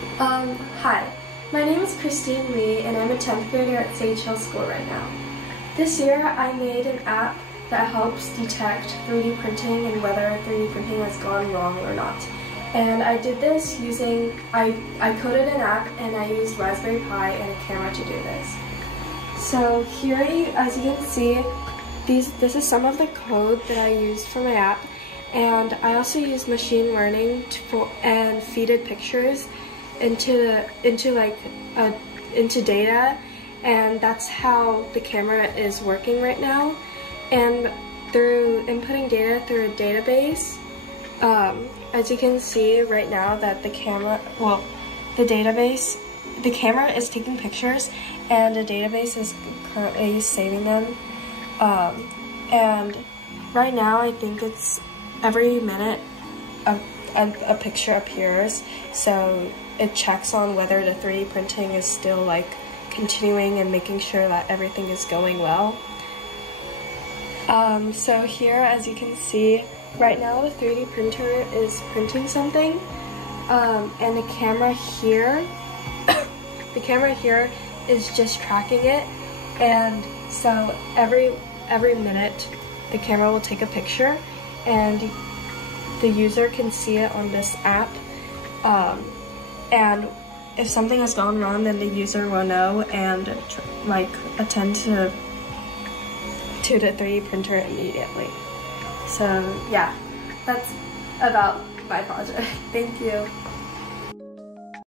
Hi, my name is Christine Lee and I'm a 10th grader at Sage Hill School right now. This year I made an app that helps detect 3D printing and whether 3D printing has gone wrong or not. And I did this using, I coded an app and I used Raspberry Pi and a camera to do this. So here, as you can see, this is some of the code that I used for my app. And I also used machine learning and feeded pictures into data, and that's how the camera is working right now. And through inputting data through a database, as you can see right now that the camera is taking pictures and the database is currently saving them. And right now I think it's every minute a picture appears, so it checks on whether the 3D printing is still continuing and making sure that everything is going well. So here, as you can see, right now the 3D printer is printing something, and the camera here, is just tracking it, and so every minute the camera will take a picture, and the user can see it on this app, and if something has gone wrong, then the user will know and attend to the 3D printer immediately. So yeah, that's about my project. Thank you.